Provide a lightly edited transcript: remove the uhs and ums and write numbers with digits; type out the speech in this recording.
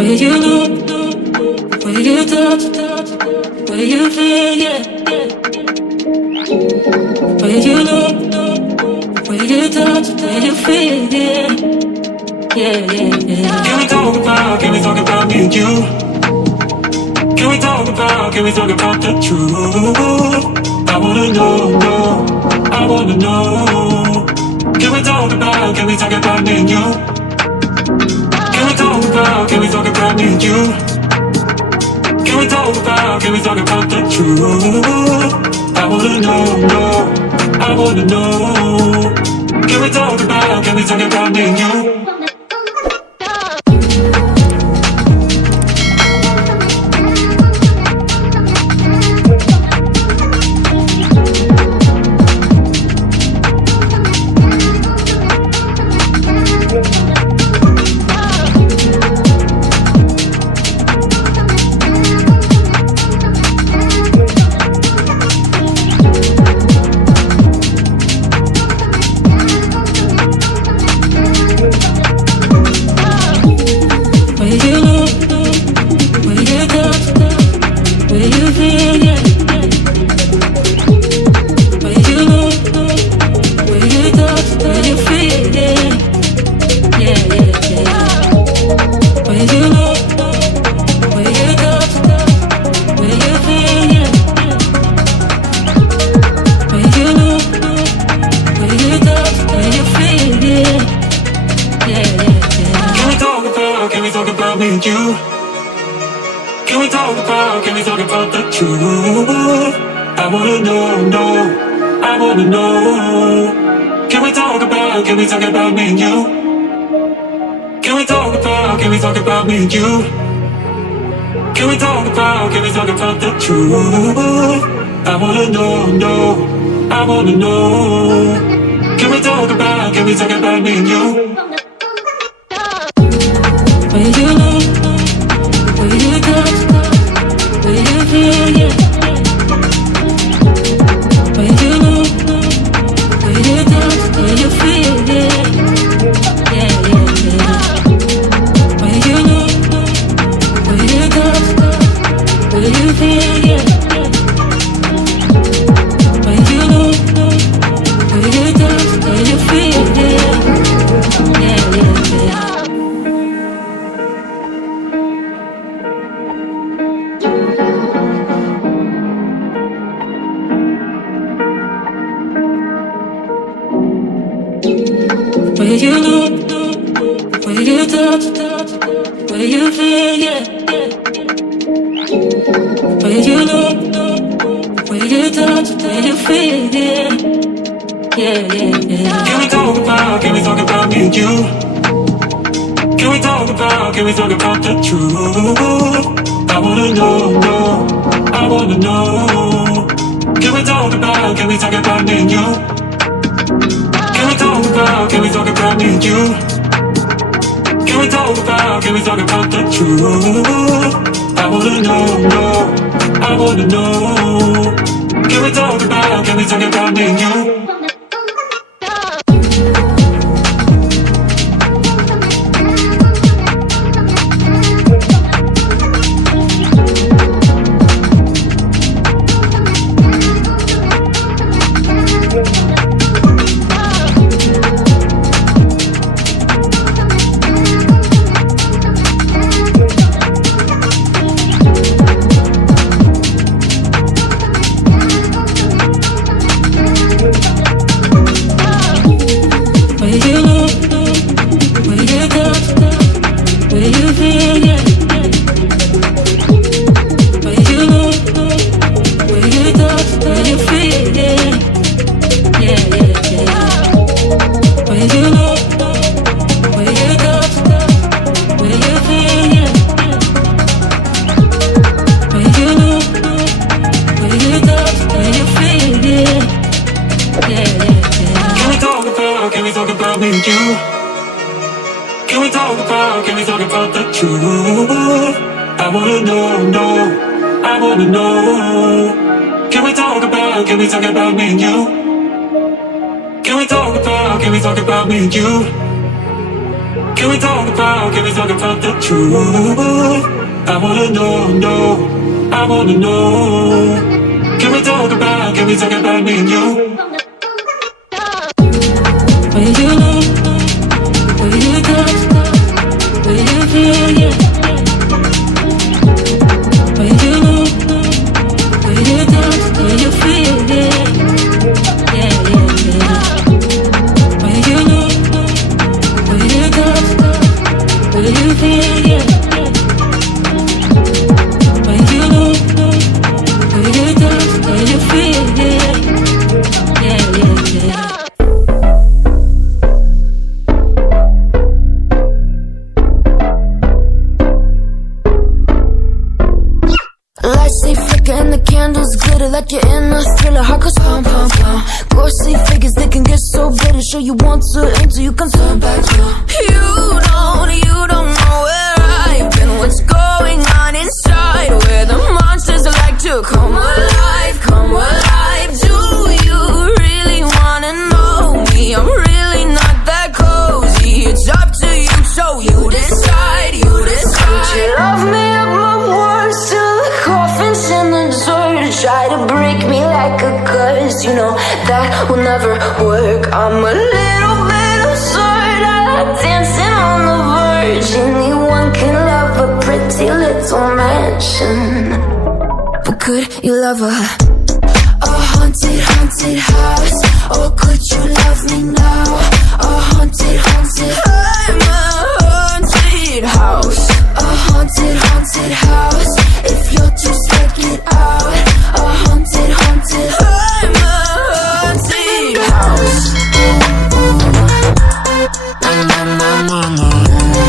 Where you look, where you touch, where you feel, yeah. Where you look, where you touch, where you feel, yeah. Yeah, yeah, yeah. Can we talk about me and you? Can we talk about the truth? I wanna know, I wanna know. Can we talk about me and you? Can we talk about me and you? Can we talk about the truth? I wanna know, I wanna know. Can we talk about me and you? Can we talk about the truth? I wanna know, I wanna know. Can we talk about me and you? Can we talk about me and you? Can we talk about the truth? I wanna know, I wanna know. Can we talk about me and you? Where you look, where you touch, where you feel, yeah. Where you look, where you touch, where you feel, yeah. Yeah, yeah, yeah. Where you look, where you touch, where you feel, yeah. Where you look, where you touch, where you feel, yeah. Yeah, yeah, yeah. Where you look, where you touch, where you feel, yeah. Where you look, where you touch, where you feel, yeah. Yeah, yeah, yeah. Can we talk about me and you? Can we talk about the truth? I wanna know, I wanna know. Can we talk about me and you? Can we talk about me and you? Can we talk about the truth? I wanna know, I wanna know. Can we talk about me and you? Can we talk about the truth? I wanna know, I wanna know. Can we talk about me and you? Can we talk about me and you? Can we talk about me talk about the truth? I wanna know, I wanna know. Can we talk about me and you? Will you know? Will you touch? Will you feel? Yeah. Will you know? Will you touch? Will you feel? Yeah. Yeah, yeah, yeah. Will you know? Will you touch? Will you feel? Yeah. Will you know? Will you touch? Will you feel? Yeah. Yeah, yeah, yeah. Lights stay flicker and the candles glitter like you're in a thriller. Heart goes pum pum pum. Ghostly figures they can get so bitter. Show you want to until you can turn back. You don't know where I've been. What's going on inside? Where the monsters like to come alive, come alive. Do you really wanna know me? I'm really not that cozy. It's up to you, so you decide, you decide. Would you love me up my worst till the coffin's in the dirt? Try to break me like a curse, you know that will never work. I'm a little bit absurd. I like dancing on the verge. Anyone can love a pretty little mansion, but could you love a haunted, haunted house? Or could you love me now? A haunted, haunted, I'm a haunted house. A haunted, haunted house.